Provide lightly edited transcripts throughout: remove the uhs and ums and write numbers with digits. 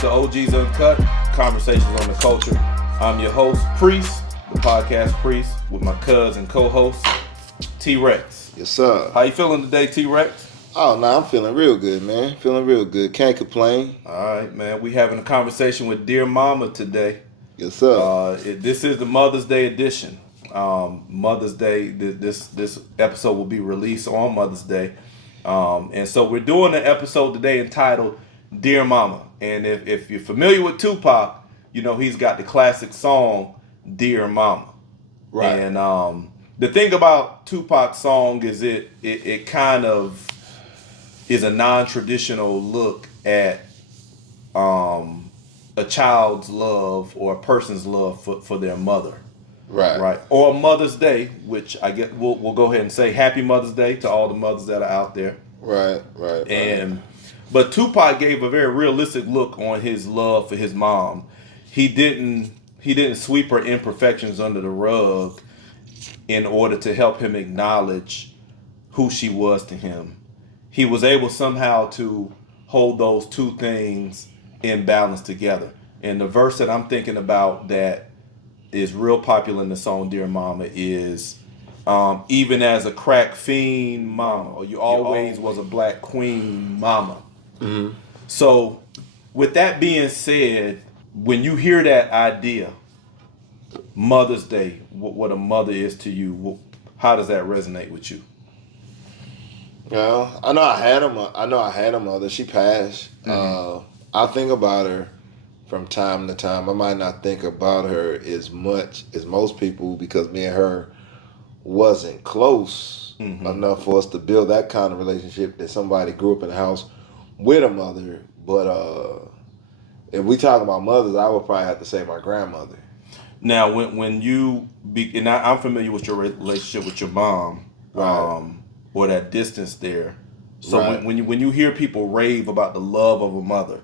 to OG's Uncut, Conversations on the Culture. I'm your host, Priest, the podcast Priest, with my cousin co-host, T-Rex. Yes, sir. How you feeling today, T-Rex? Oh, no, I'm feeling real good, man. Feeling real good. Can't complain. All right, man. We having a conversation with Dear Mama today. Yes, sir. This is the Mother's Day edition. Mother's Day, this episode will be released on Mother's Day. And so we're doing an episode today entitled Dear Mama. And if you're familiar with Tupac, you know he's got the classic song Dear Mama. Right. And the thing about Tupac's song is it kind of is a non-traditional look at a child's love or a person's love for their mother. Right. Or Mother's Day, which I guess we'll go ahead and say Happy Mother's Day to all the mothers that are out there. Right. But Tupac gave a very realistic look on his love for his mom. He didn't sweep her imperfections under the rug in order to help him acknowledge who she was to him. He was able somehow to hold those two things in balance together. And the verse that I'm thinking about that is real popular in the song Dear Mama is even as a crack fiend mama, or you always was a black queen mama. Mm-hmm. So with that being said, when you hear that idea, Mother's Day, what a mother is to you, how does that resonate with you? Well, I know I had a mother. She passed. Mm-hmm. I think about her from time to time. I might not think about her as much as most people because me and her wasn't close enough for us to build that kind of relationship that somebody grew up in a house with a mother. But if we talk about mothers, I would probably have to say my grandmother. Now, when you and I'm familiar with your relationship with your mom, right. Or that distance there. So right. when you hear people rave about the love of a mother,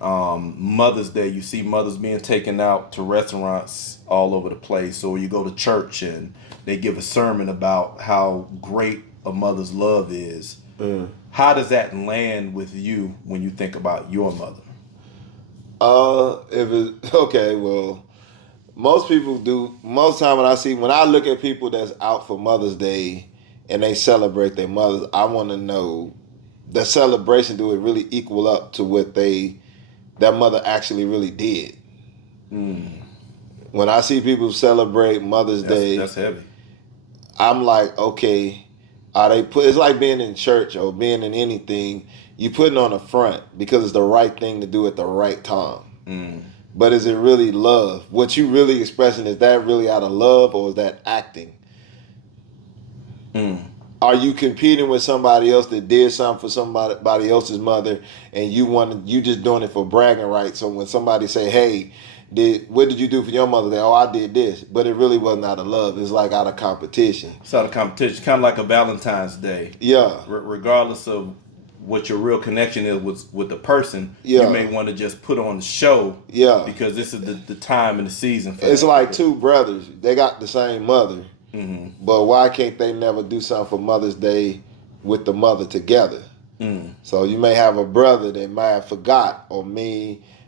Mother's Day, you see mothers being taken out to restaurants all over the place, or you go to church and they give a sermon about how great a mother's love is. How does that land with you when you think about your mother? Well, most people do. Most time when I look at people that's out for Mother's Day and they celebrate their mothers, I want to know the celebration, do it really equal up to what that mother actually really did? When I see people celebrate Mother's Day, that's heavy. I'm like, okay, it's like being in church or being in anything. You putting on a front because it's the right thing to do at the right time. But is it really love? What you really expressing, is that really out of love or is that acting? Are you competing with somebody else that did something for somebody else's mother, and you just doing it for bragging rights? So when somebody say, "Hey, what did you do for your mother?" Oh, I did this, but it really wasn't out of love. It's like out of competition. It's out of competition, kind of like a Valentine's Day. Yeah. Regardless of what your real connection is with the person, yeah. You may want to just put on the show. Yeah. Because this is the time and the season for it's like two brothers. They got the same mother. But why can't they never do something for Mother's Day with the mother together? So you may have a brother that might have forgot or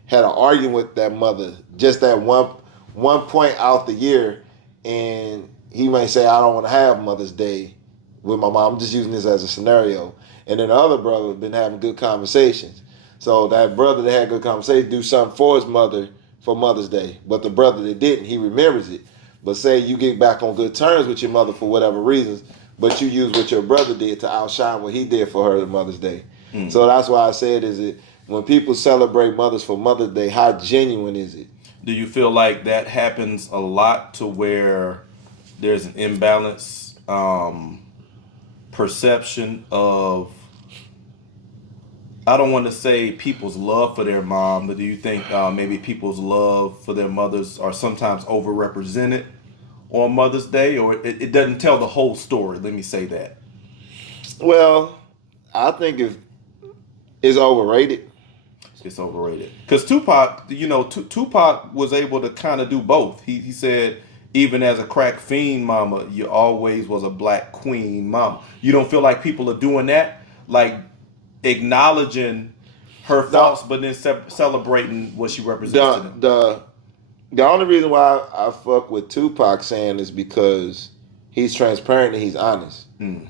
had an argument with that mother just at one point out the year, and he may say, I don't want to have Mother's Day with my mom. I'm just using this as a scenario. And then the other brother has been having good conversations. So that brother that had good conversations do something for his mother for Mother's Day. But the brother that didn't, he remembers it. But say you get back on good terms with your mother for whatever reasons, but you use what your brother did to outshine what he did for her on Mother's Day. So that's why I said, is it when people celebrate mothers for Mother's Day, how genuine is it? Do you feel like that happens a lot to where there's an imbalance perception of, I don't want to say people's love for their mom, but do you think maybe people's love for their mothers are sometimes overrepresented on Mother's Day, or it doesn't tell the whole story? Let me say that. Well, I think it's overrated. It's overrated. Because Tupac, Tupac was able to kind of do both. He said, even as a crack fiend mama, you always was a black queen mama. You don't feel like people are doing that? Like acknowledging her faults, but then celebrating what she represents to them. The only reason why I fuck with Tupac saying is because he's transparent and he's honest. Mm.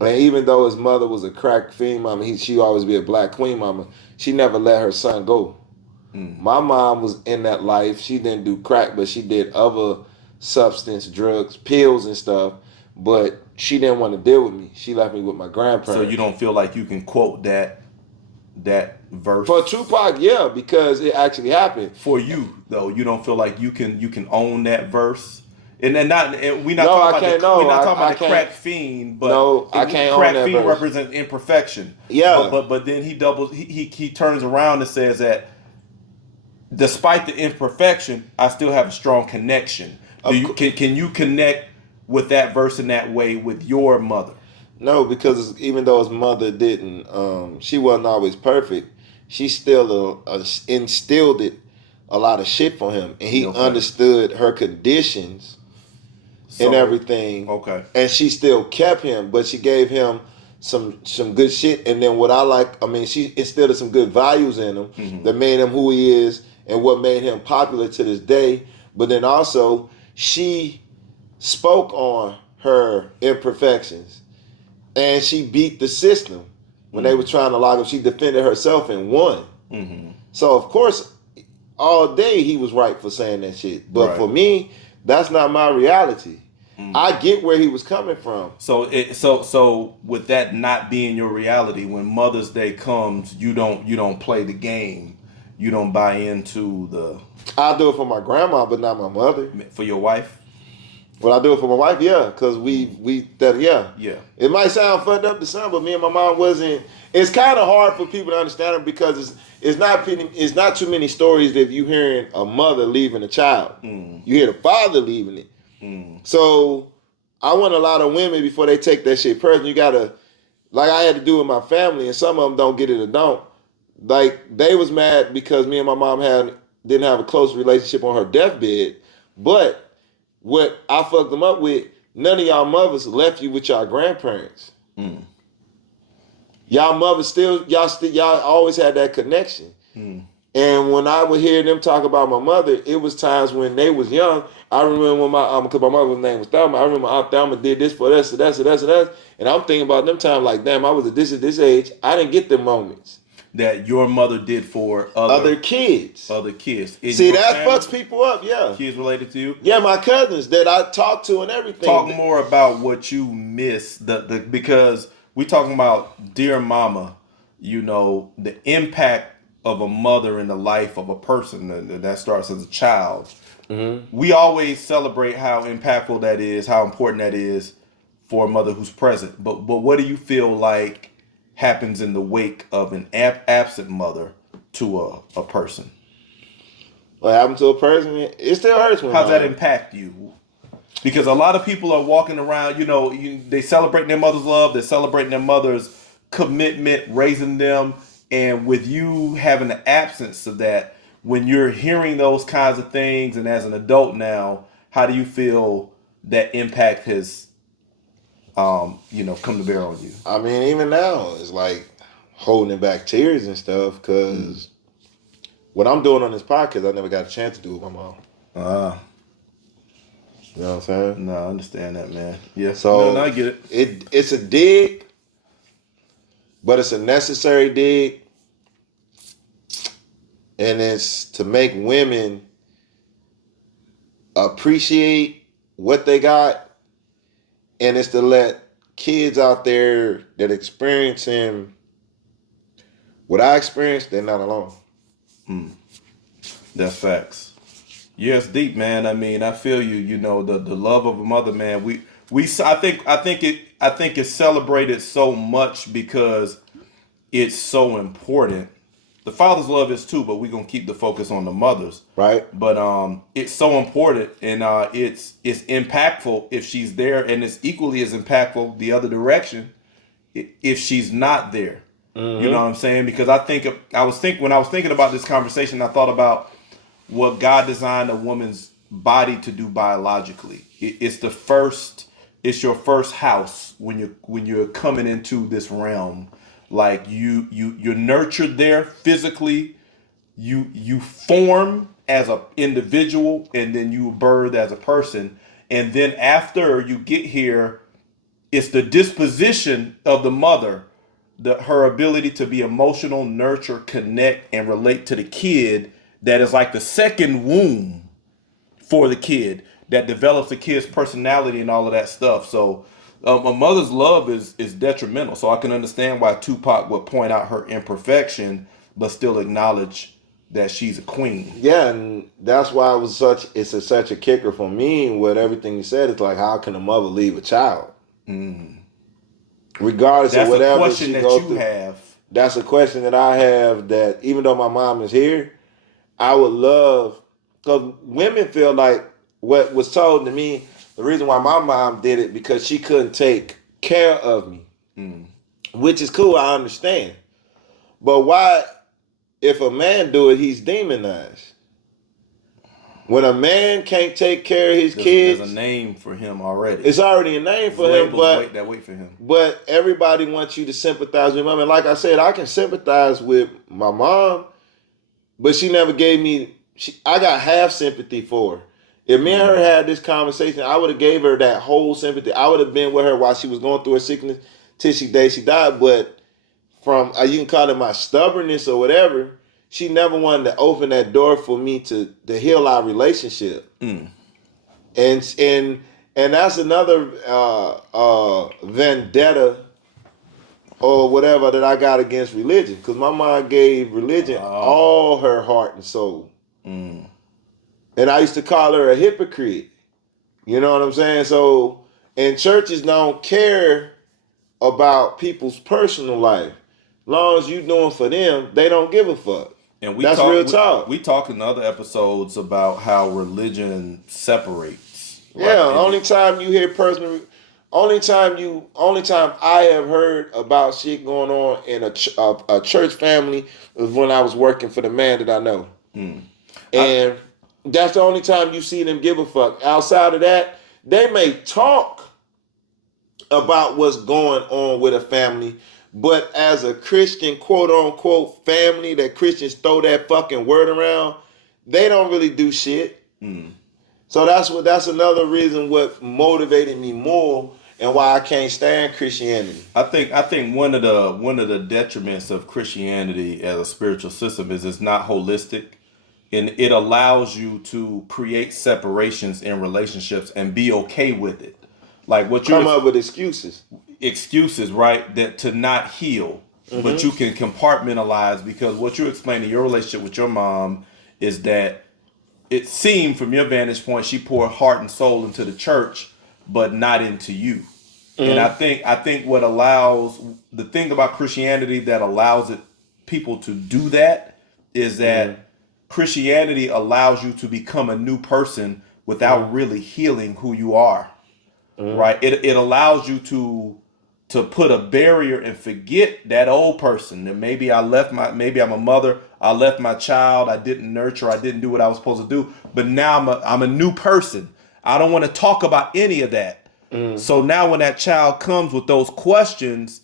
And even though his mother was a crack fiend mama, she always be a black queen mama. She never let her son go. Mm. My mom was in that life. She didn't do crack, but she did other substance, drugs, pills and stuff. But she didn't want to deal with me. She left me with my grandparents. So you don't feel like you can quote that verse for Tupac? Yeah, because it actually happened. For you though, you don't feel like you can own that verse. And then we're not No, talking I about can't. the, No, we're not I- talking I about the can't. crack fiend, but No, I can't own crack that fiend verse. represents imperfection. Yeah. But then he turns around and says that despite the imperfection, I still have a strong connection. Can you connect with that verse in that way with your mother? No, because even though his mother didn't, she wasn't always perfect. She still instilled a lot of shit for him, and he understood her conditions and everything. Okay. And she still kept him, but she gave him some good shit. And then what I like, I mean, she instilled some good values in him that made him who he is and what made him popular to this day. But then also she spoke on her imperfections, and she beat the system when they were trying to lock him. She defended herself and won. So of course, all day he was right for saying that shit. But for me, that's not my reality. I get where he was coming from. So with that not being your reality, when Mother's Day comes, you don't play the game. You don't buy into the. I do it for my grandma, but not my mother. For your wife. Well, I do it for my wife, yeah, because yeah. It might sound fucked up to some, but me and my mom wasn't. It's kind of hard for people to understand it because it's not too many stories that you hearing a mother leaving a child. You hear the father leaving it. So I want a lot of women before they take that shit personal. You gotta, like I had to do with my family, and some of them don't get it or don't. Like they was mad because me and my mom didn't have a close relationship on her deathbed, but what I fucked them up with, none of y'all mothers left you with y'all grandparents. Y'all mothers y'all always had that connection. And when I would hear them talk about my mother, it was times when they was young. I remember when because my mother's name was Thelma. I remember Aunt Thelma did this for us, and that's. And I'm thinking about them times like, damn, I was at this age. I didn't get them moments that your mother did for other kids. See, that fucks people up, yeah. Kids related to you? Yeah, my cousins that I talk to and everything. Talk more about what you miss, because we talking about Dear Mama, the impact of a mother in the life of a person that starts as a child. We always celebrate how impactful that is, how important that is for a mother who's present. But what do you feel like happens in the wake of an absent mother to a person? What happened to a person? It still hurts me. How's that impact you? Because a lot of people are walking around, they celebrating their mother's love, they're celebrating their mother's commitment, raising them, and with you having the absence of that, when you're hearing those kinds of things, and as an adult now, how do you feel that impact has come to bear on you? I mean, even now, it's like holding back tears and stuff because what I'm doing on this podcast, I never got a chance to do with my mom. You know what I'm saying? No, I understand that, man. Yeah. So I get it. It's a dig, but it's a necessary dig. And it's to make women appreciate what they got. And it's to let kids out there that experiencing what I experienced, they're not alone. That's facts. Yeah, it's deep, man. I mean, I feel you. The love of a mother, man. I think it's celebrated so much because it's so important. The father's love is too, but we're gonna keep the focus on the mothers, right? But it's so important, and it's impactful if she's there, and it's equally as impactful the other direction if she's not there. You know what I'm saying? Because when I was thinking about this conversation, I thought about what God designed a woman's body to do biologically. It's your first house when you're coming into this realm Like you're nurtured there physically. You form as an individual, and then you birth as a person. And then after you get here, it's the disposition of the mother, her ability to be emotional, nurture, connect, and relate to the kid, that is like the second womb for the kid, that develops the kid's personality and all of that stuff. So a mother's love is detrimental. So I can understand why Tupac would point out her imperfection, but still acknowledge that she's a queen. Yeah, and that's why such a kicker for me with everything you said. It's like, how can a mother leave a child? Regardless That's of a whatever question she that goes you through. have. That's a question that I have, that even though my mom is here, I would love, because women feel like what was told to me, the reason why my mom did it, because she couldn't take care of me, which is cool, I understand. But why, if a man do it, he's demonized? When a man can't take care of his kids, There's a name for him already. it's already a name for him, wait for him. but everybody wants you to sympathize with mom. And like I said, I can sympathize with my mom, but she never gave me. I got half sympathy for her. If me and her had this conversation, I would have gave her that whole sympathy. I would have been with her while she was going through her sickness till she died. But from you can call it my stubbornness or whatever, she never wanted to open that door for me to heal our relationship. And that's another vendetta or whatever that I got against religion, because my mom gave religion all her heart and soul. And I used to call her a hypocrite. You know what I'm saying? So, and churches don't care about people's personal life. As long as you doing for them, they don't give a fuck. And that's real talk. We talked in other episodes about how religion separates. Yeah, only time you hear personal, only time I have heard about shit going on in a church family was when I was working for the man that I know. And that's the only time you see them give a fuck. Outside of that, they may talk about what's going on with a family, but as a Christian, quote unquote, family that Christians throw that fucking word around, they don't really do shit. So that's another reason what motivated me more and why I can't stand Christianity. I think one of the detriments of Christianity as a spiritual system is it's not holistic, and it allows you to create separations in relationships and be okay with it. Like what you come up with excuses, right? That to not heal, but you can compartmentalize, because what you explain in your relationship with your mom is that it seemed from your vantage point she poured heart and soul into the church, but not into you. And I think what allows the thing about Christianity that allows people to do that is that Christianity allows you to become a new person without really healing who you are. Right? It allows you to put a barrier and forget that old person. And maybe I'm a mother, I left my child, I didn't nurture, I didn't do what I was supposed to do, but now I'm a new person. I don't want to talk about any of that. So now when that child comes with those questions,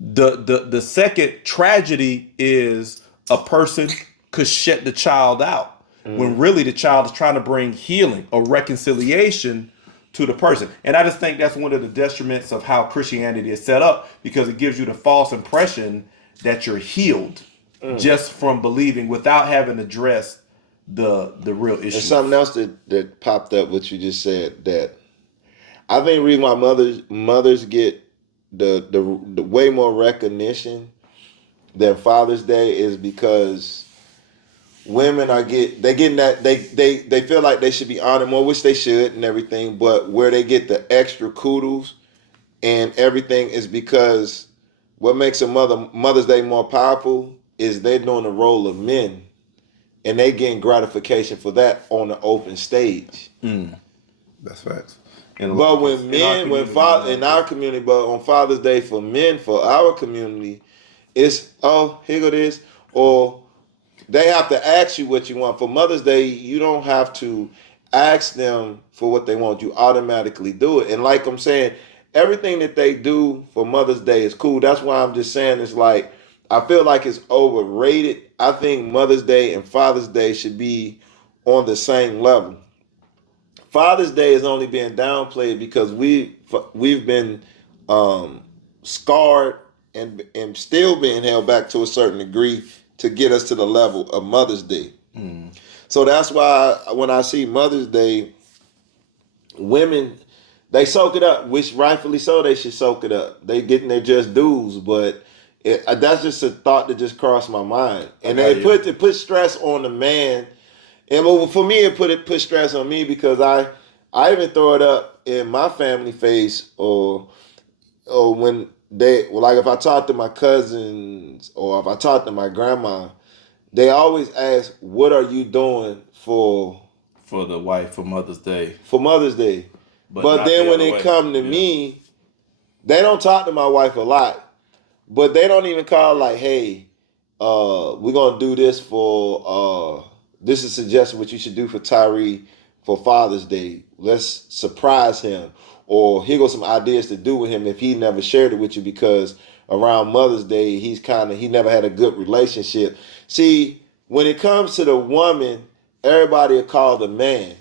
the second tragedy is a person could shut the child out when really the child is trying to bring healing or reconciliation to the person. And I just think that's one of the detriments of how Christianity is set up, because it gives you the false impression that you're healed just from believing without having addressed the real issue. And something else that popped up, what you just said, that I think the reason why mothers get the way more recognition than Father's Day is because women they feel like they should be honored more, which they should and everything, but where they get the extra kudos and everything is because what makes a Mother's Day more powerful is they're doing the role of men, and they getting gratification for that on the open stage. That's facts. But in our community, but on Father's Day for men, for our community, it's, oh, here go this, or they have to ask you what you want. For Mother's Day, you don't have to ask them for what they want. You automatically do it. And like I'm saying, everything that they do for Mother's Day is cool. That's why I'm just saying it's like I feel like it's overrated. I think Mother's Day and Father's Day should be on the same level. Father's Day is only being downplayed because we've been scarred and still being held back to a certain degree to get us to the level of Mother's Day. So that's why when I see Mother's Day, women, they soak it up, which rightfully so they should soak it up. They getting their just dues, but that's just a thought that just crossed my mind. And it put stress on the man. And for me, it put stress on me because I even throw it up in my family face or when like if I talk to my cousins or if I talk to my grandma, they always ask, "What are you doing for the wife for Mother's Day?" For Mother's Day, but then when it come to me, they don't talk to my wife a lot, but they don't even call like, "Hey, we're gonna do this for this is a suggestion what you should do for Tyree for Father's Day. Let's surprise him." Or here goes some ideas to do with him if he never shared it with you because around Mother's Day, he never had a good relationship. See, when it comes to the woman, everybody will call the man.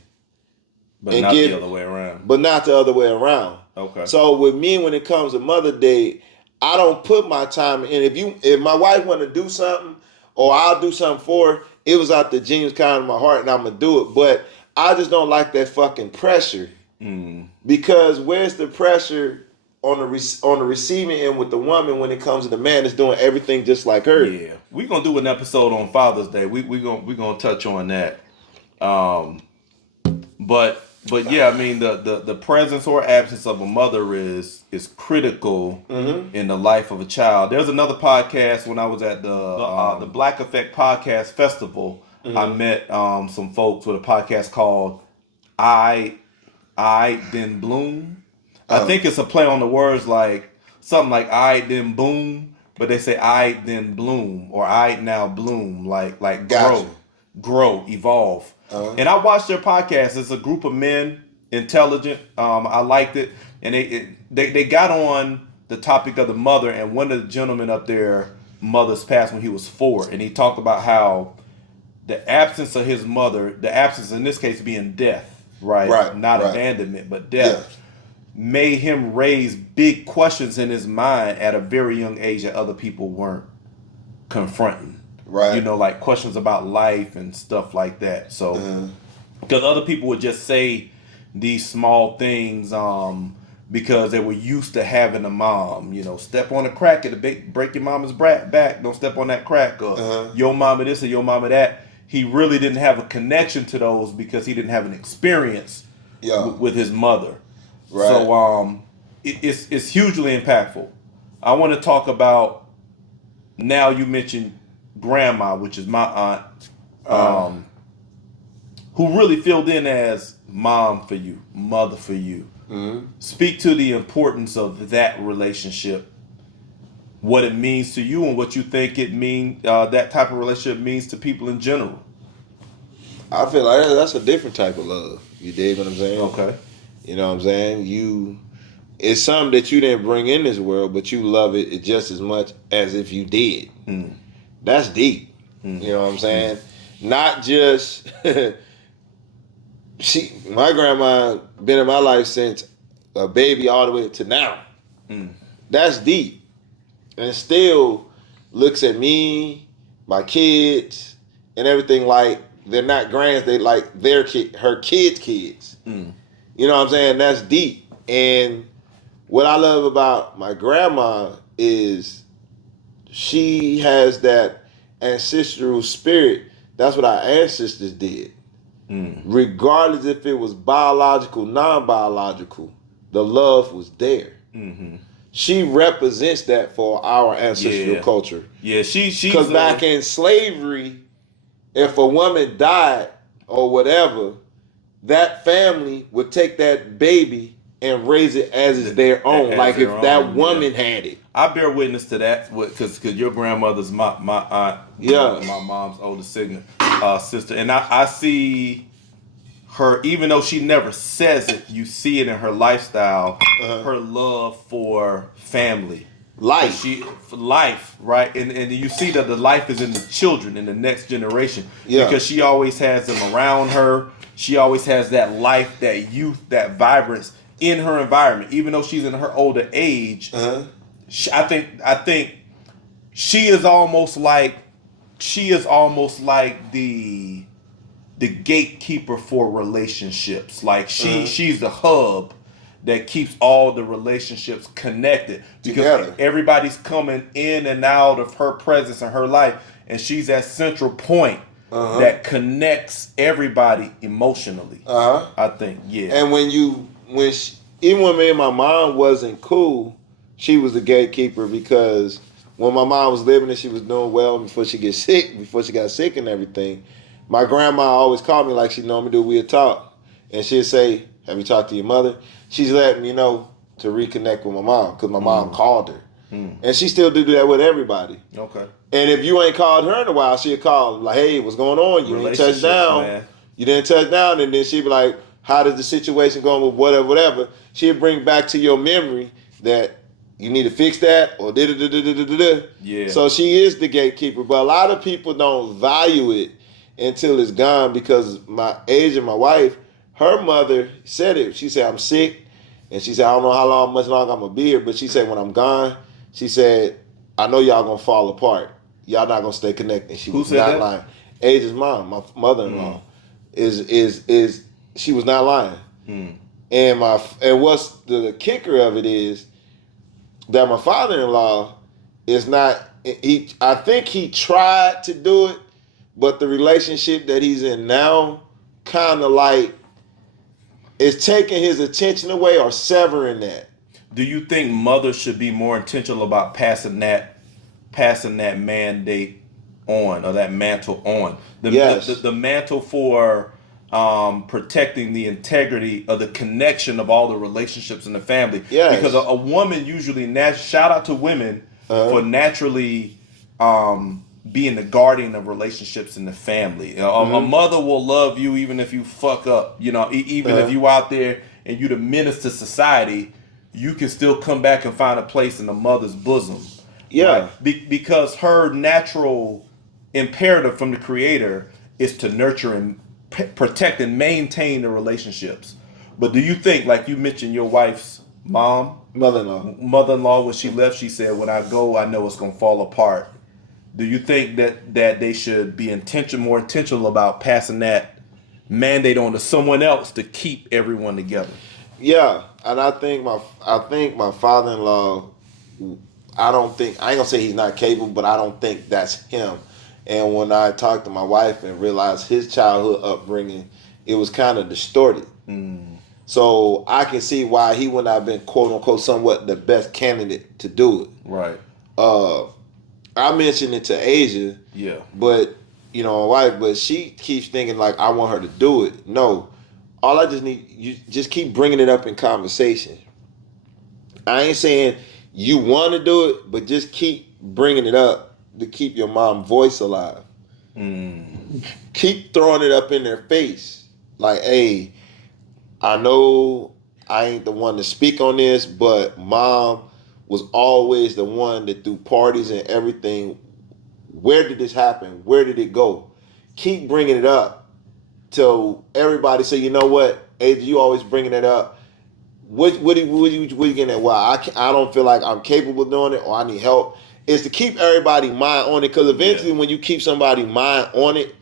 But not the other way around. But not the other way around. Okay. So with me, when it comes to Mother's Day, I don't put my time in. If my wife want to do something or I'll do something for her, it was out the genuine kind of my heart and I'm going to do it. But I just don't like that fucking pressure. Because where's the pressure on the receiving end with the woman when it comes to the man that's doing everything just like her? Yeah, we're gonna do an episode on Father's Day. We're gonna touch on that. But yeah, I mean the presence or absence of a mother is critical in the life of a child. There's another podcast when I was at the Black Effect Podcast Festival. I met some folks with a podcast called I Then Bloom. I think it's a play on the words like something like I then boom, but they say I then bloom or I now bloom, like grow, evolve. And I watched their podcast. It's a group of men, intelligent. I liked it, and they got on the topic of the mother. And one of the gentlemen up there, mother's passed when he was 4, and he talked about how the absence of his mother, the absence in this case being death. Right. Not abandonment, but death, made him raise big questions in his mind at a very young age that other people weren't confronting. Right. Like questions about life and stuff like that. So, because other people would just say these small things because they were used to having a mom. Step on a crack, it'll break your mama's back. Don't step on that crack. Or your mama this or your mama that. He really didn't have a connection to those because he didn't have an experience with his mother. Right. So it's hugely impactful. I want to talk about, now you mentioned grandma, which is my aunt, who really filled in as mom for you, mother for you. Speak to the importance of that relationship, what it means to you and what you think that type of relationship means to people in general. I feel like that's a different type of love. You dig what I'm saying? Okay. You know what I'm saying? It's something that you didn't bring in this world, but you love it just as much as if you did. That's deep. You know what I'm saying? Not just my grandma been in my life since a baby all the way to now. That's deep. And still looks at me, my kids, and everything like they're not grands. They like her kids. You know what I'm saying? That's deep. And what I love about my grandma is she has that ancestral spirit. That's what our ancestors did. Regardless if it was biological, non-biological, the love was there. She represents that for our ancestral culture. Yeah, because back in slavery, if a woman died or whatever, that family would take that baby and raise it as their own, like if that woman had it. I bear witness to that because your grandmother's my aunt, my mom's older sister, and I see her, even though she never says it, you see it in her lifestyle, her love for family. Life. For life, right? And you see that the life is in the children, in the next generation. Yeah. Because she always has them around her. She always has that life, that youth, that vibrance in her environment. Even though she's in her older age, I think she is almost like the gatekeeper for relationships. Like she's the hub that keeps all the relationships connected, because together. Everybody's coming in and out of her presence in her life, and she's that central point that connects everybody emotionally. I think, yeah. And even when me and my mom wasn't cool, she was the gatekeeper, because when my mom was living and she was doing well before she got sick and everything, my grandma always called me like she normally do. We'd talk, and she'd say, "Have you talked to your mother?" She's letting me know to reconnect with my mom, because my mom called her. And she still do that with everybody. Okay. And if you ain't called her in a while, she'll call like, "Hey, what's going on? You didn't touch down. Man. You didn't touch down." And then she'd be like, "How does the situation going with whatever?" She'll bring back to your memory that you need to fix that or da. Yeah. So she is the gatekeeper. But a lot of people don't value it until it's gone, because my age and my wife, her mother said it. She said, "I'm sick." And she said, "I don't know much longer I'm going to be here." But she said, when I'm gone, she said, "I know y'all going to fall apart. Y'all not going to stay connected." She was not lying. Age's mom, my mother-in-law, is she was not lying. And what's the kicker of it is that my father-in-law is not, I think he tried to do it, but the relationship that he's in now kind of like is taking his attention away or severing that. Do you think mothers should be more intentional about passing that mandate on, or that mantle on? The mantle for protecting the integrity of the connection of all the relationships in the family. Yes. Because a woman usually, shout out to women for naturally being the guardian of relationships in the family. A mother will love you even if you fuck up. Even if you out there and you the menace to society, you can still come back and find a place in the mother's bosom. Yeah. Right? Because her natural imperative from the Creator is to nurture and protect and maintain the relationships. But do you think, like you mentioned your wife's mother-in-law, when she left, she said, "When I go, I know it's going to fall apart." Do you think that they should be more intentional about passing that mandate on to someone else to keep everyone together? Yeah, and I think my father-in-law, I ain't gonna say he's not capable, but I don't think that's him. And when I talked to my wife and realized his childhood upbringing, it was kind of distorted. So I can see why he would not have been, quote unquote, somewhat the best candidate to do it. Right. I mentioned it to Asia. Yeah. But my wife, but she keeps thinking like I want her to do it. No, all I just need, you just keep bringing it up in conversation. I ain't saying you want to do it, but just keep bringing it up to keep your mom's voice alive. Keep throwing it up in their face. Like, hey, I know I ain't the one to speak on this, but mom was always the one that threw parties and everything. Where did this happen? Where did it go? Keep bringing it up till everybody say, "You know what, Ava, you always bringing it up. What are you getting at? Well, I don't feel like I'm capable of doing it, or I need help." Is to keep everybody mind on it, because eventually when you keep somebody mind on it,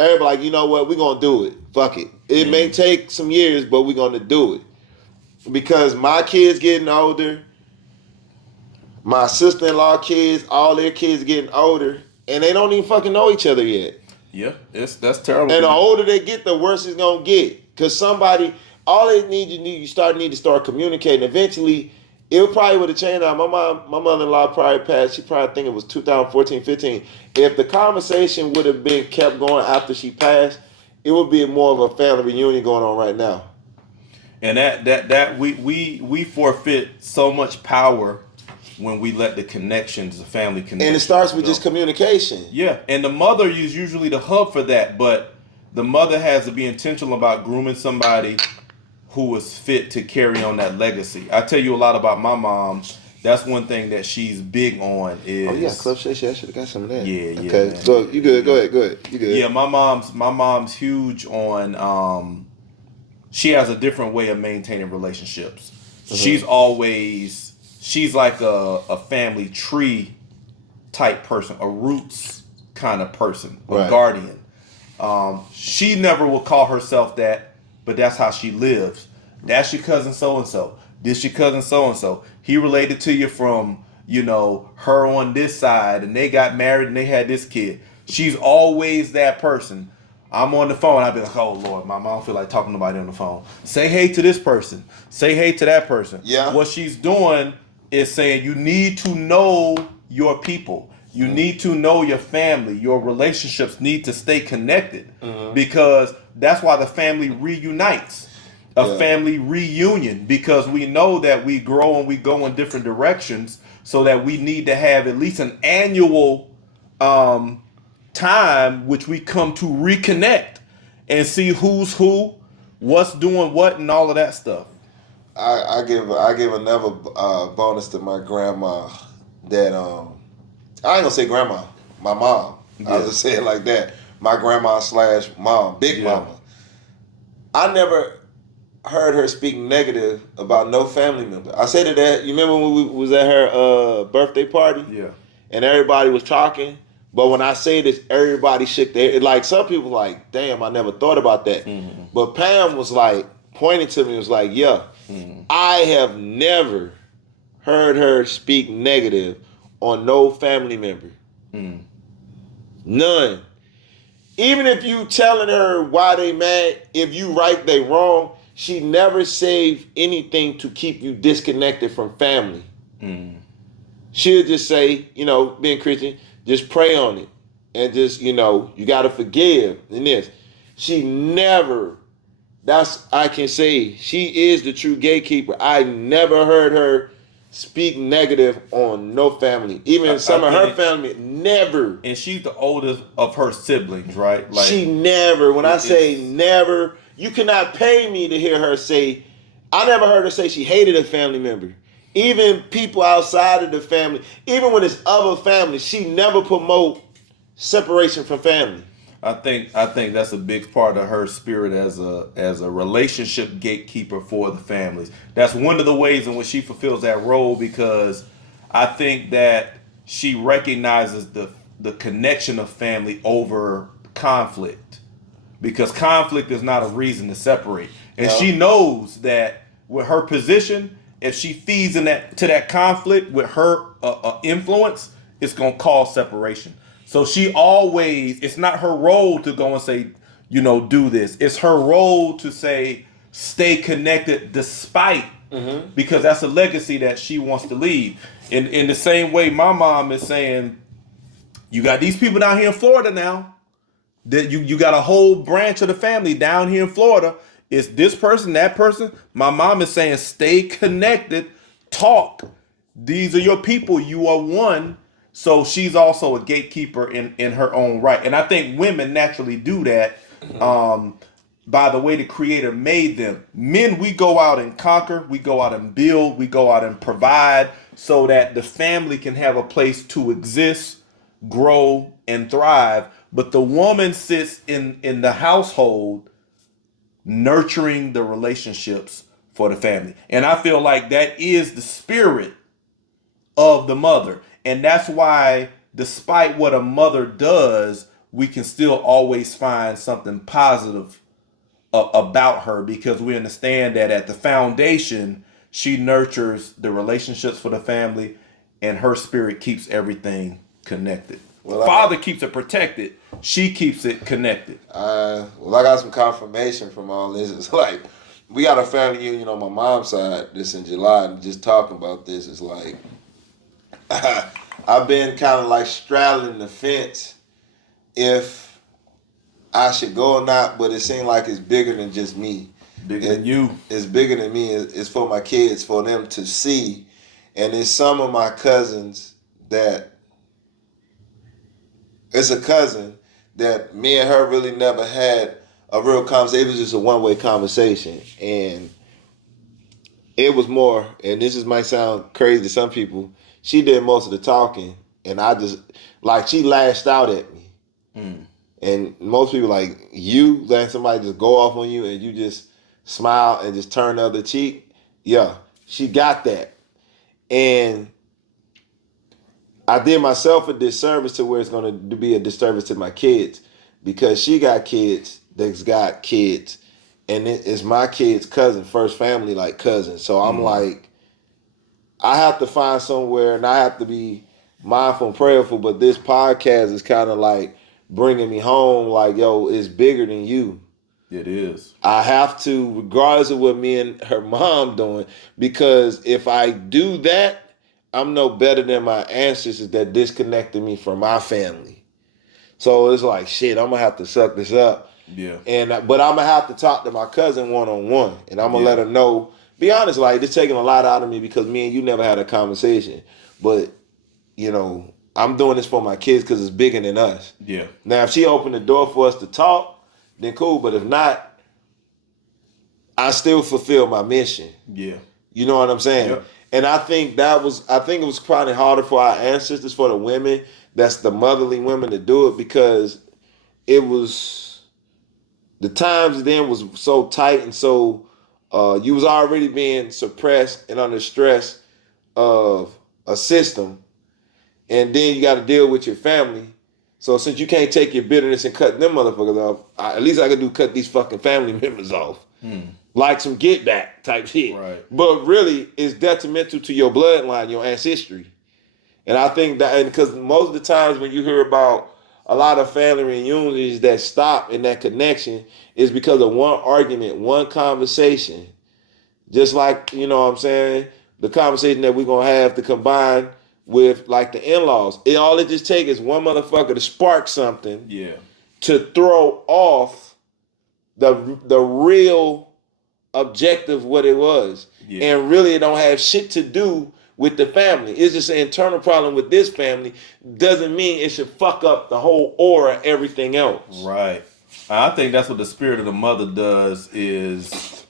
everybody like, "You know what, we're going to do it. Fuck it. It may take some years, but we're going to do it." Because my kids getting older, my sister-in-law kids, all their kids getting older, and they don't even fucking know each other yet. Yeah, that's terrible. And the older they get, the worse it's gonna get. Because all they need to start communicating. Eventually, it probably would have changed. My mother-in-law probably passed. She probably think it was 2014, 15. If the conversation would have been kept going after she passed, it would be more of a family reunion going on right now. And that we forfeit so much power when we let the family connection. And it starts with just communication. Yeah, and the mother is usually the hub for that, but the mother has to be intentional about grooming somebody who is fit to carry on that legacy. I tell you a lot about my mom. That's one thing that she's big on is. Oh yeah, Club Shay Shay. I should have got some of that. Yeah, yeah. Okay, Man, so yeah, you good? yeah. Go ahead. You good? Yeah, my mom's huge on. She has a different way of maintaining relationships. She's like a family tree type person, a roots kind of person, a Right. guardian. She never will call herself that, but that's how she lives. That's your cousin so and so. This your cousin so and so. He related to you from, her on this side, and they got married and they had this kid. She's always that person. I'm on the phone. I'd be like, oh Lord, Mom, I don't feel like talking to nobody on the phone. Say hey to this person. Say hey to that person. Yeah. What she's doing is saying you need to know your people. You need to know your family. Your relationships need to stay connected because that's why the family reunites. A family reunion, because we know that we grow and we go in different directions, so that we need to have at least an annual time which we come to reconnect and see who's who, what's doing what, and all of that stuff. I give another bonus to my grandma that I ain't gonna say grandma, my mom. I'll just say it like that. My grandma slash mom, big mama. I never heard her speak negative about no family member. I said it that. You remember when we was at her birthday party? Yeah. And everybody was talking. But when I say this, everybody shook their head. Like some people like, damn, I never thought about that. Mm-hmm. But Pam was like, pointing to me, was like, yeah, I have never heard her speak negative on no family member. None. Even if you telling her why they mad, if you right, they wrong, she never saved anything to keep you disconnected from family. She'll just say, being Christian, just pray on it. And just, you got to forgive. And this. She never, I can say, she is the true gatekeeper. I never heard her speak negative on no family. Even some of her family, never. And she's the oldest of her siblings, right? Like, she never, when I say never, you cannot pay me to hear her say, I never heard her say she hated a family member. Even people outside of the family, even when it's other families, she never promote separation from family. I think that's a big part of her spirit as a relationship gatekeeper for the families. That's one of the ways in which she fulfills that role, because I think that she recognizes the connection of family over conflict, because conflict is not a reason to separate. And she knows that with her position, if she feeds to that conflict with her influence, it's going to cause separation. So she always, it's not her role to go and say, do this. It's her role to say, stay connected despite, because that's a legacy that she wants to leave. In the same way, my mom is saying, you got these people down here in Florida now. That you got a whole branch of the family down here in Florida. It's this person, that person. My mom is saying, stay connected, talk. These are your people. You are one. So she's also a gatekeeper in her own right. And I think women naturally do that by the way the Creator made them. Men, we go out and conquer. We go out and build. We go out and provide so that the family can have a place to exist, grow, and thrive. But the woman sits in the household nurturing the relationships for the family. And I feel like that is the spirit of the mother. And that's why, despite what a mother does, we can still always find something positive about her, because we understand that at the foundation, she nurtures the relationships for the family, and her spirit keeps everything connected. Well, Father keeps it protected. She keeps it connected. I got some confirmation from all this. It's like, we got a family union on my mom's side this in July, and just talking about this, it's like, I've been kind of like straddling the fence if I should go or not, but it seems like it's bigger than just me. Bigger than you. It's bigger than me. It's for my kids, for them to see. And it's some of my cousins that, it's a cousin that me and her really never had a real conversation. It was just a one way conversation, and it was more. And this is might sound crazy to some people. She did most of the talking, and I just like she lashed out at me. And most people like you letting somebody just go off on you, and you just smile and just turn the other cheek. Yeah, she got that, and I did myself a disservice to where it's going to be a disservice to my kids because she got kids that's got kids, and it's my kid's cousin, first family like cousin. So I'm like, I have to find somewhere, and I have to be mindful and prayerful. But this podcast is kind of like bringing me home. Like, yo, it's bigger than you. It is. I have to, regardless of what me and her mom doing, because if I do that, I'm no better than my ancestors that disconnected me from my family. So it's like, shit, I'm gonna have to suck this up. Yeah. But I'm gonna have to talk to my cousin one-on-one, and I'm gonna let her know. Be honest, like it's taking a lot out of me because me and you never had a conversation. But you know, I'm doing this for my kids because it's bigger than us. Yeah. Now, if she opened the door for us to talk, then cool. But if not, I still fulfill my mission. Yeah. You know what I'm saying? Yep. And I think it was probably harder for our ancestors, for the women, that's the motherly women to do it because it was, the times then was so tight and so, you was already being suppressed and under stress of a system. And then you got to deal with your family. So since you can't take your bitterness and cut them motherfuckers off, at least I could cut these fucking family members off. Like some get back type shit. Right. But really, it's detrimental to your bloodline, your ancestry. And I think that, because most of the times when you hear about a lot of family reunions that stop in that connection is because of one argument, one conversation. Just like, you know what I'm saying, the conversation that we're going to have to combine with like the in-laws. All it just takes is one motherfucker to spark something. Yeah. To throw off the real objective what it was. Yeah. And really it don't have shit to do with the family. It's just an internal problem with this family. Doesn't mean it should fuck up the whole aura, everything else. Right. I think that's what the spirit of the mother does is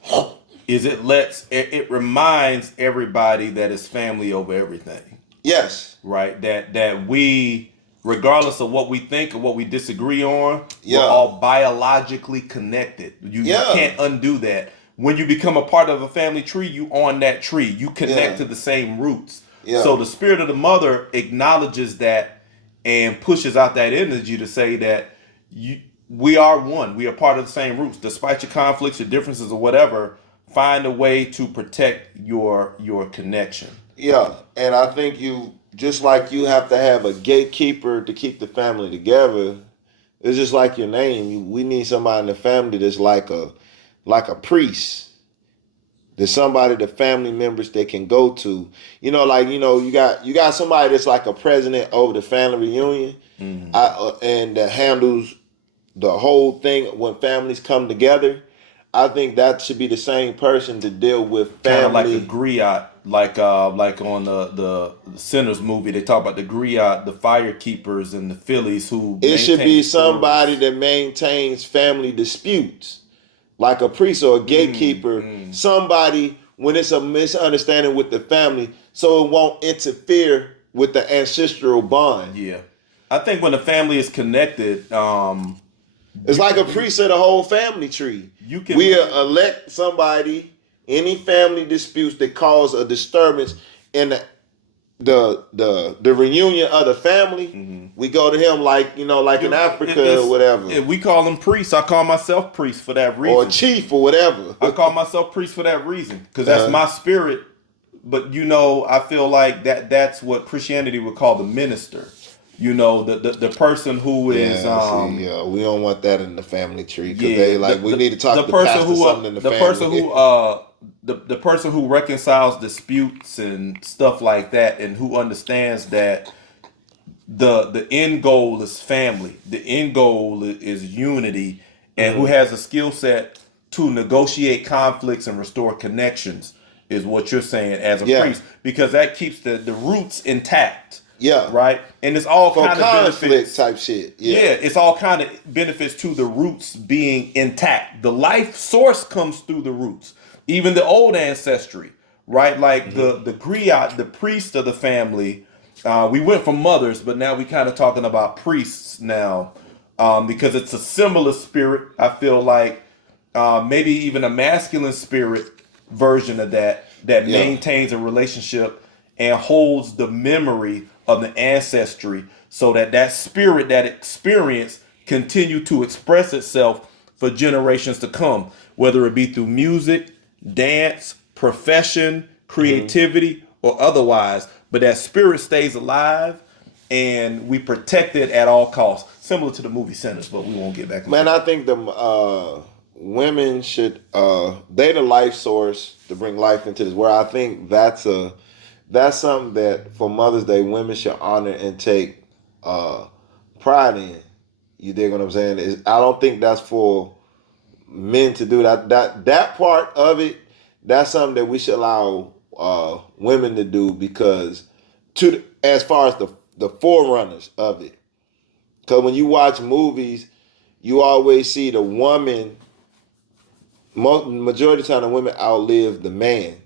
it reminds everybody that it's family over everything. Yes. Right? That we, regardless of what we think or what we disagree on, we're all biologically connected. You can't undo that. When you become a part of a family tree, you on that tree. You connect to the same roots. Yeah. So the spirit of the mother acknowledges that and pushes out that energy to say that we are one. We are part of the same roots. Despite your conflicts, your differences, or whatever, find a way to protect your connection. Yeah, and I think just like you have to have a gatekeeper to keep the family together, it's just like your name. We need somebody in the family that's like a priest. There's somebody, the family members they can go to. You got somebody that's like a president over the family reunion, and that handles the whole thing when families come together. I think that should be the same person to deal with family. Kind of like a griot, like on the Sinners movie, they talk about the griot, the fire keepers, and the Phillies who. It should be somebody that maintains family disputes. Like a priest or a gatekeeper, somebody when it's a misunderstanding with the family, so it won't interfere with the ancestral bond. Yeah, I think when the family is connected, it's like a priest of the whole family tree. We elect somebody. Any family disputes that cause a disturbance in the reunion of the family, we go to him like in Africa or whatever. Yeah, we call him priest. I call myself priest for that reason. Or chief or whatever. I call myself priest for that reason because that's my spirit. But I feel like that's what Christianity would call the minister. The person who is we don't want that in the family tree because we need to talk to the person pastor something in the family. Person who the person who reconciles disputes and stuff like that, and who understands that the end goal is family, the end goal is unity, and who has a skill set to negotiate conflicts and restore connections is what you're saying as a priest, because that keeps the roots intact. Yeah. right? And it's all For kind of conflict benefits. type shit. Yeah, Yeah. it's all kind of benefits to the roots being intact. The life source comes through the roots. Even the old ancestry, right? Like the griot, the priest of the family. We went from mothers, but now we kind of talking about priests now, because it's a similar spirit. I feel like maybe even a masculine spirit version of that Yeah. maintains a relationship and holds the memory of the ancestry, so that spirit, that experience, continue to express itself for generations to come, whether it be through music, dance, profession, creativity, or otherwise. But that spirit stays alive, and we protect it at all costs, similar to the movie Sinners, but we won't get back into Man, it. I think the women should they the life source to bring life into this world. I think that's something that for Mother's Day women should honor and take pride in. You dig what I'm saying? I don't think that's for men to do that part of it. That's something that we should allow women to do, because as far as the forerunners of it. Because when you watch movies, you always see the woman. Majority of the time, the women outlive the man,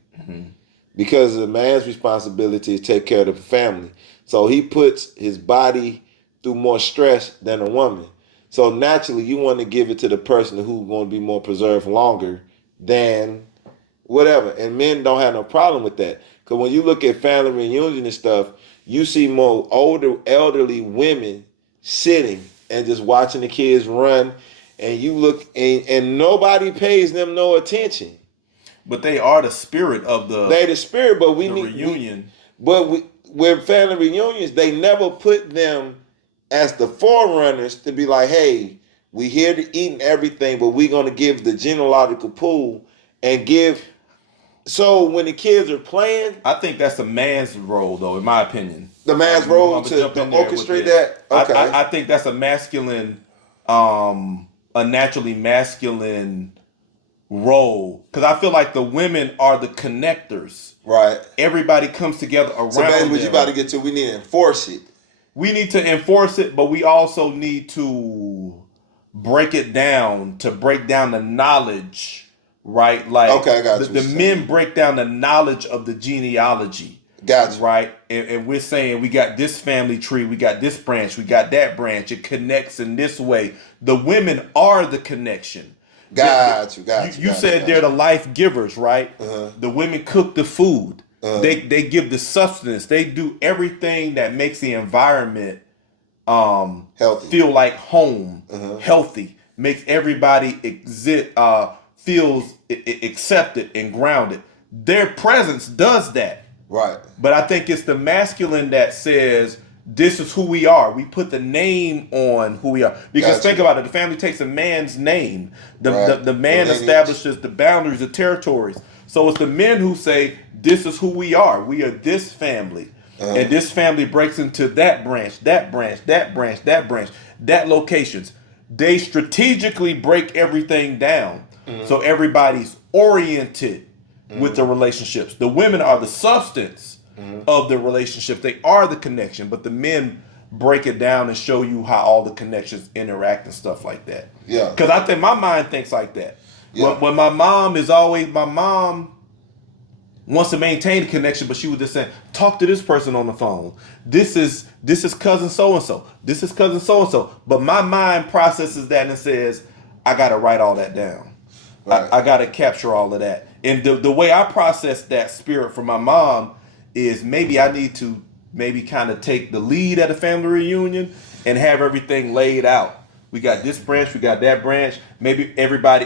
because the man's responsibility is take care of the family. So he puts his body through more stress than a woman. So naturally, you want to give it to the person who's going to be more preserved longer than whatever. And men don't have no problem with that. Because when you look at family reunion and stuff, you see more older, elderly women sitting and just watching the kids run. And you look, and nobody pays them no attention. But they are the spirit of They the spirit, but we the need reunion. with family reunions, they never put them as the forerunners to be like, hey, we here to eat and everything, but we're gonna give the genealogical pool and give. So when the kids are playing, I think that's a man's role, though, in my opinion. the man's role to orchestrate that. Okay, I think that's a masculine, a naturally masculine role, because I feel like the women are the connectors. right. Everybody comes together around So basically, what them. you about to get to, we need to enforce it. We need to enforce it, but we also need to break it down, to break down the knowledge, right? Like, Okay, I got you. the men break down the knowledge of the genealogy. Got you. Right? And we're saying we got this family tree, we got this branch, we got that branch. It connects in this way. The women are the connection. Got you. You said they're the life givers, right? The women cook the food. They give the substance. They do everything that makes the environment healthy, feel like home, healthy, makes everybody feels accepted and grounded. Their presence does that. right. But I think it's the masculine that says, this is who we are. We put the name on who we are. Because Gotcha. think about it, the family takes a man's name. Right. The man The lineage. establishes the boundaries, the territories. So it's the men who say, this is who we are. We are this family. And this family breaks into that branch, that branch, that branch, that branch, that locations. They strategically break everything down. So everybody's oriented with the relationships. The women are the substance of the relationship. They are the connection, but the men break it down and show you how all the connections interact and stuff like that. Yeah. Because I think my mind thinks like that. Yeah. When my mom wants to maintain the connection, but she was just saying, talk to this person on the phone. This is cousin so and so. This is cousin so and so. But my mind processes that and says, I gotta write all that down. Right. I gotta capture all of that. And the way I process that spirit from my mom is, maybe I need to kind of take the lead at a family reunion and have everything laid out. We got this branch, we got that branch. Maybe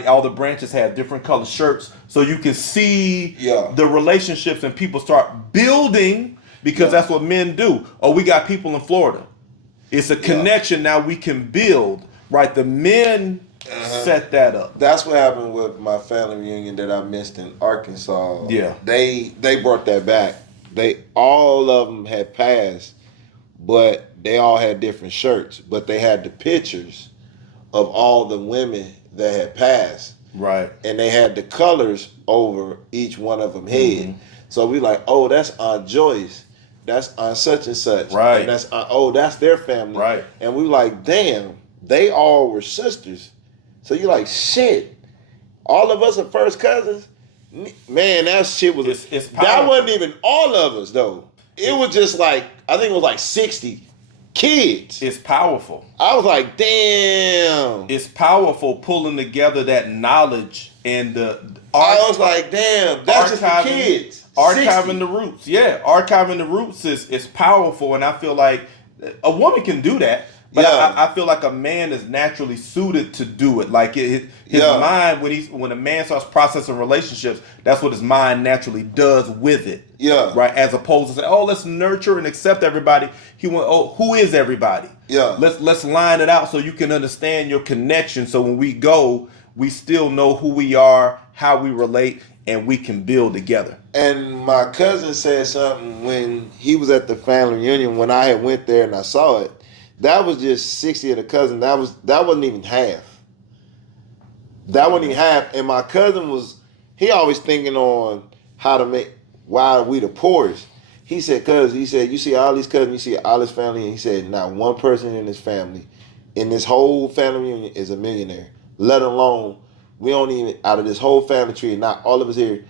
all the branches have different color shirts, so you can see the relationships and people start building, because that's what men do. Oh, we got people in Florida. It's a connection now we can build, right? The men set that up. That's what happened with my family reunion that I missed in Arkansas. Yeah. They brought that back. All of them had passed, but they all had different shirts. But they had the pictures of all the women that had passed. Right. And they had the colors over each one of them head. So we like, oh, that's Aunt Joyce. that's Aunt such and such. Right. And that's that's their family. Right. And we were like, damn, they all were sisters. So you're like, shit, all of us are first cousins? Man, that shit was... It's that wasn't even all of us, though. It was just like, I think it was like 60 kids. It's powerful. I was like, damn. It's powerful pulling together that knowledge and I was like, damn, that's just the kids. Archiving 60. the roots. Yeah, archiving the roots is powerful, and I feel like a woman can do that. But Yeah. I feel like a man is naturally suited to do it. Like his Yeah. mind, when a man starts processing relationships, that's what his mind naturally does with it. Yeah. Right. As opposed to say, oh, let's nurture and accept everybody. He went, oh, who is everybody? Yeah. Let's line it out so you can understand your connection. So when we go, we still know who we are, how we relate, and we can build together. And my cousin said something when he was at the family reunion when I had went there and I saw it. That was just 60 of the cousins. That wasn't even half. That wasn't even half. And my cousin he always thinking on how to make, why are we the poorest? He said, you see all these cousins, you see all his family, and he said, not one person in his family, in this whole family reunion is a millionaire. Let alone, we don't even, out of this whole family tree, not all of us here,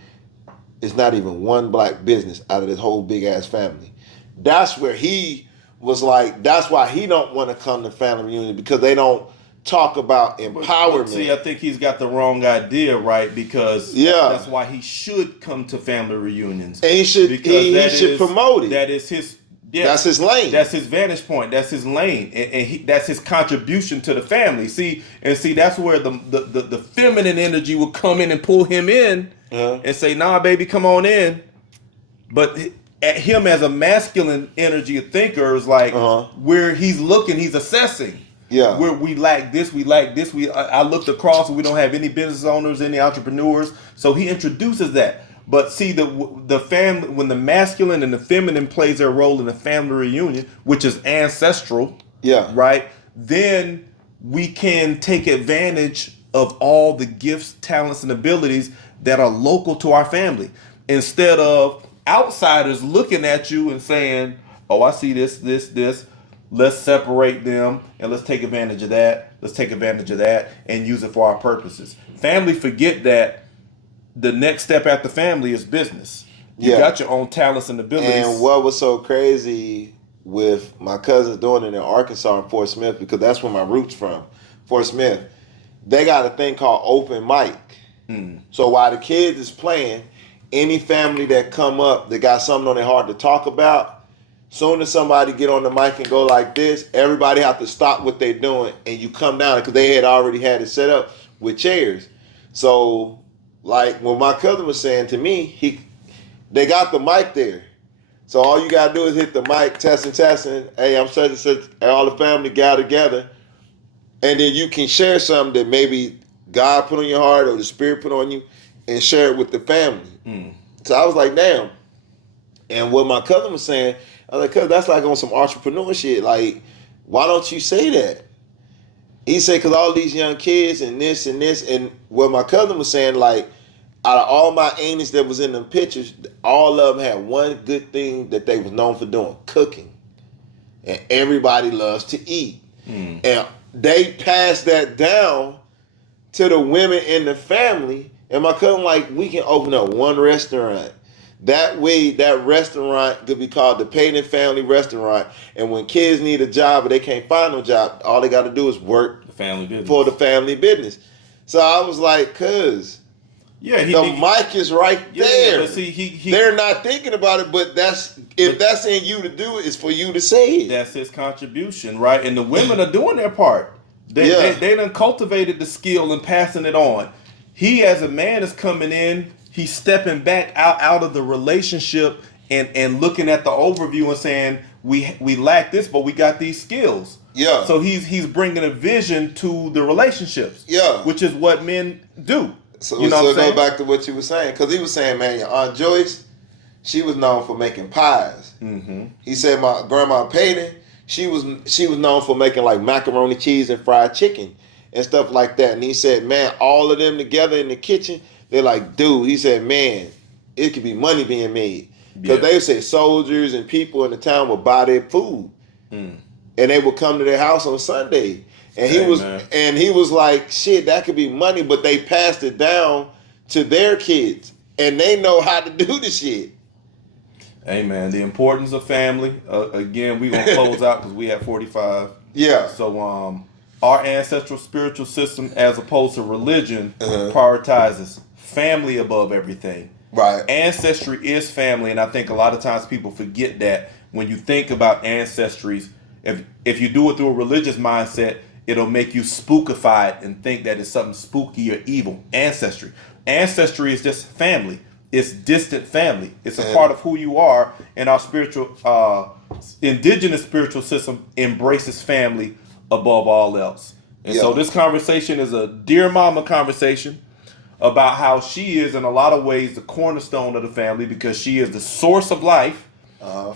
it's not even one black business out of this whole big ass family. That's where he was like, that's why he don't want to come to family reunion, because they don't talk about empowerment. But see, I think he's got the wrong idea, right? Because that's why he should come to family reunions. And he should promote it. That is his... Yeah, that's his lane. That's his vantage point. That's his lane, and that's his contribution to the family. See, that's where the feminine energy will come in and pull him in and say, "Nah, baby, come on in." But at him as a masculine energy thinker is like where he's looking, he's assessing. Yeah, where we lack this. I looked across and we don't have any business owners, any entrepreneurs. So he introduces that. But see, the family, when the masculine and the feminine plays their role in the family reunion, which is ancestral, right? Then we can take advantage of all the gifts, talents, and abilities that are local to our family, instead of outsiders looking at you and saying, "Oh, I see this. Let's separate them and let's take advantage of that. Let's take advantage of that and use it for our purposes." Family forget that. The next step after family is business. You got your own talents and abilities. And what was so crazy with my cousins doing it in Arkansas and Fort Smith, because that's where my roots from, Fort Smith, they got a thing called open mic. So while the kids is playing, any family that come up that got something on their heart to talk about, soon as somebody get on the mic and go like this, everybody have to stop what they're doing and you come down, because they had already had it set up with chairs. So like what my cousin was saying to me, they got the mic there. So all you gotta do is hit the mic, testing. Hey, I'm such and such, and all the family gather together. And then you can share something that maybe God put on your heart or the Spirit put on you, and share it with the family. So I was like, damn. And what my cousin was saying, I was like, cuz that's like on some entrepreneur shit. Like, why don't you say that? He said, because all these young kids and this. And what my cousin was saying, like, out of all my aunties that was in them pictures, all of them had one good thing that they was known for doing: cooking. And everybody loves to eat. And they passed that down to the women in the family. And my cousin like, we can open up one restaurant. That way, that restaurant could be called the Payton Family Restaurant. And when kids need a job but they can't find no job, all they got to do is work for the family business. So I was like, cuz, the mic is right there. But see, they're not thinking about it, but if that's in you to do it, it's for you to say it. That's his contribution, right? And the women are doing their part. They done cultivated the skill and passing it on. He, as a man, is coming in. He's stepping back out of the relationship and looking at the overview and saying, we lack this, but we got these skills. Yeah. So he's bringing a vision to the relationships. Yeah. Which is what men do. So, you know so go back to what you were saying, because he was saying, man, your Aunt Joyce, she was known for making pies. He said my grandma Payton, she was known for making like macaroni, cheese, and fried chicken and stuff like that. And he said, man, all of them together in the kitchen, they're like, dude, he said, man, it could be money being made. Because they say soldiers and people in the town would buy their food, and they would come to their house on Sunday. And he was like, shit, that could be money, but they passed it down to their kids, and they know how to do the shit. Hey man, the importance of family. Again, we gonna close out because we have 45. Yeah. So our ancestral spiritual system, as opposed to religion, prioritizes family above everything. Right. Ancestry is family, and I think a lot of times people forget that when you think about ancestries. If you do it through a religious mindset, it'll make you spookified and think that it's something spooky or evil. Ancestry is just family. It's distant family. It's a part of who you are, and our spiritual, indigenous spiritual system embraces family above all else. And so this conversation is a dear mama conversation about how she is in a lot of ways the cornerstone of the family, because she is the source of life,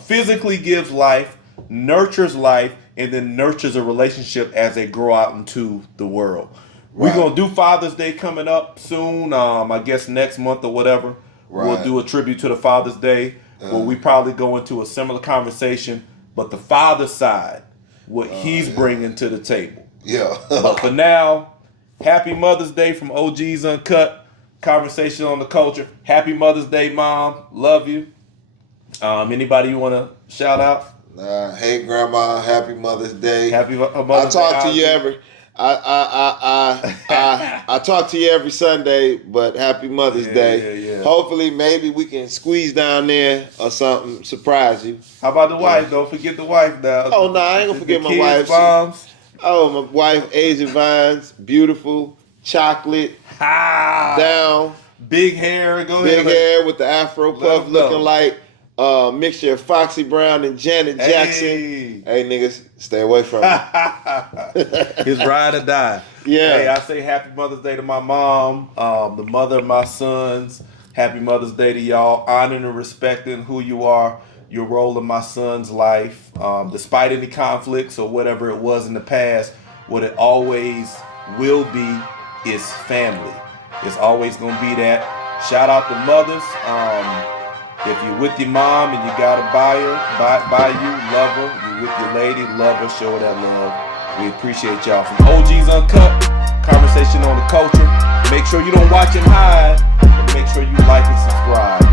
physically gives life, nurtures life, and then nurtures a relationship as they grow out into the world. We're going to do Father's Day coming up soon, I guess next month or whatever. We'll do a tribute to the Father's Day, where we probably go into a similar conversation, but the father's side, what he's bringing to the table. Yeah. But for now, happy Mother's Day from OG's Uncut. Conversation on the culture. Happy Mother's Day, Mom. Love you. Anybody you want to shout out? Hey, Grandma. Happy Mother's Day. Happy Mother's Day. I talk to you every. I talk to you every Sunday, but happy Mother's Day. Yeah. Hopefully, maybe we can squeeze down there or something, surprise you. How about the wife? Don't forget the wife now. Oh, no, I ain't going to forget my wife. Moms. My wife, Asian Vines, beautiful, chocolate, down. Big hair, Big hair with the Afro puff looking like mixture of Foxy Brown and Janet Jackson. Hey, niggas, stay away from me. His ride or die. Yeah. Hey, I say happy Mother's Day to my mom, the mother of my sons. Happy Mother's Day to y'all. Honoring and respecting who you are, your role in my son's life. Despite any conflicts or whatever it was in the past, what it always will be is family. It's always going to be that. Shout out to mothers. If you're with your mom and you got to buy you, love her. You're with your lady, love her, show her that love. We appreciate y'all. From OG's Uncut, conversation on the culture. Make sure you don't watch and hide, but make sure you like and subscribe.